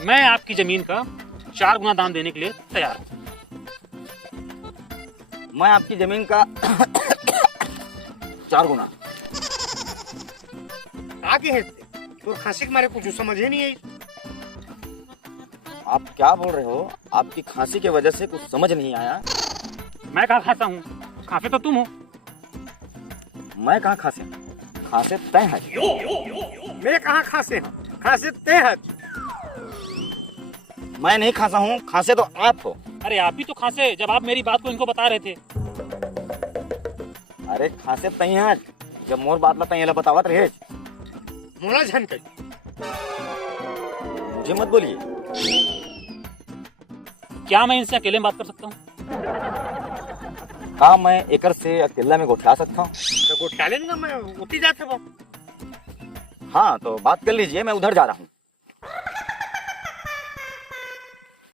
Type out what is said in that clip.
मैं आपकी जमीन का 4 गुना दाम देने के लिए तैयार हूँ। मैं आपकी जमीन का 4 गुना। आगे है तो खांसी के मारे कुछ समझ ही नहीं आई। आप क्या बोल रहे हो? आपकी खांसी की वजह से कुछ समझ नहीं आया। मैं कहाँ खांसा हूँ? खांसे तो तुम हो। मैं कहाँ खांसे? खांसे तय है। मैं कहाँ खांसे हूँ? खांसे ते है। मैं नहीं खांसा हूँ, खांसे तो आप हो। अरे आप ही तो खांसे जब आप मेरी बात को इनको बता रहे थे। अरे खांसे तई है जब मोर बात ला तई ला बतावत रहे। मोला झन कई। मुझे मत बोलिए। क्या मैं इनसे अकेले में बात कर सकता हूँ? हाँ, मैं एकर से अकेला में गोठा सकता हूँ। तो गोटाले ना मैं उठी जाते वो। हाँ, तो बात कर लीजिए, मैं उधर जा रहा हूँ।